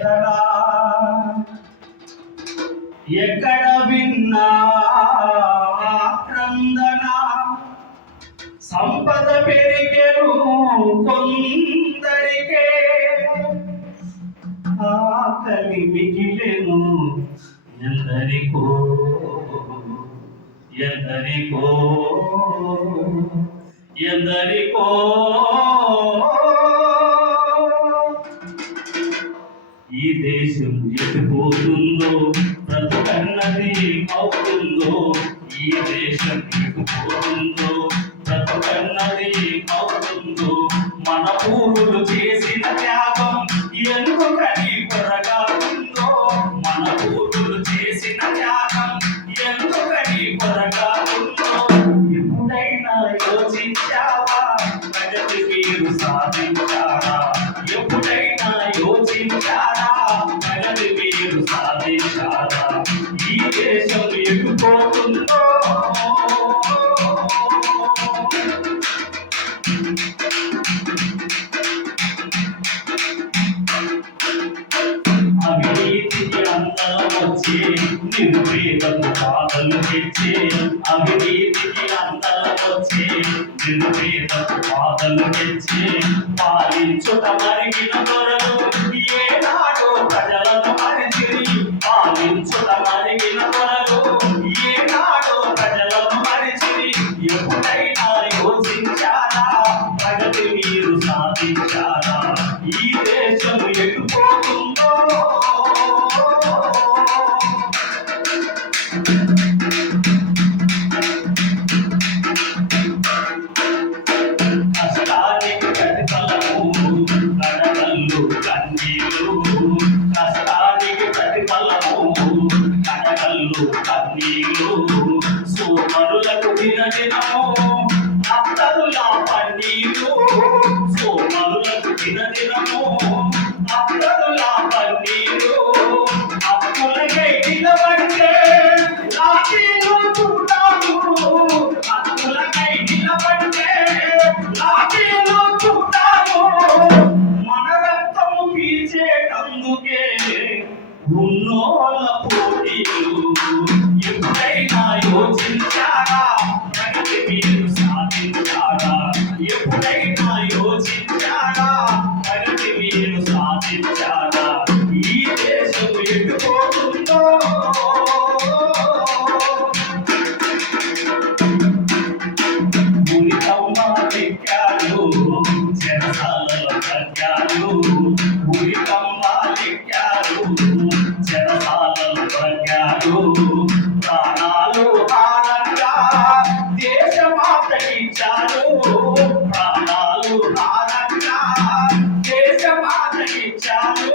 చేతడా ఎక్కడ విన్నా క్రందన సంపద పెరిగెను కొందరికే ఆకలి మిగిలెను ఎందరికో ఎందరికో ఎందరికో ఈ దేశం ఎటుపోతుందో బ్రతుకన్నది అవుతుందో ఈ దేశం ఎటుపోతుందో బ్రతుకన్నది అవుతుందో మన పూర్వులు చేసిన త్యాగం ఎందుకని కొరగా ఉందో మన పూర్వులు చేసిన త్యాగం ఎందుకని కొరగా ఉందో ఎప్పుడైనా యోచించావా ప్రగతి మీరు సాధించారా ఎప్పుడైనా యోచించారా ప్రగతి మీరు సాధించారా ఈ దేశం ఎటుపోతుందో అవినీతికి అందం వచ్చే నిరుపేదకు బాధలు తెచ్చే అవినీతికి అందం వచ్చే నిరుపేదకు బాధలు తెచ్చే పాలించుట మరిగిన దొరలు ఏనాడో ప్రజలను మరిచిరి పాలించుట మరిగిన దొరలు ఏనాడో ప్రజలను మరిచిరి ఎప్పుడైనా యోచించారా ప్రగతి మీరు సాధించారా ఈ దేశం ఎటుపోతుందో కష్టానికి ప్రతిఫలము కడగల్లు కన్నీరు కష్టానికి ప్రతిఫలము కడగల్లు కన్నీరు సోమరులకు దినదినము అత్తరుల పన్నీరు సోమరులకు దినదినము అత్తరుల పన్నీరు అప్పులకై నిలబడితే లాఠీలు చూడాము అప్పులకై నిలబడితే లాఠీలు చూడాము మన రక్తము పీల్చేటందుకే ఉన్నోళ్ళ పోటీలు ఎప్పుడైనా యోచించారా ప్రగతి మీరు సాధించారా ఎప్పుడైనా యోచించారా ప్రగతి మీరు సాధించారా ఈ దేశం ఎటుపోతుందో ఉరికమ్మాలెక్కారు చెరసాలలో కట్టారు ఉరికమ్మాలెక్కారు చెరసాలలో కట్టారు ప్రాణాలు హారంగా దేశమాతకిచ్చారు ప్రాణాలు హారంగా దేశమాతకిచ్చారు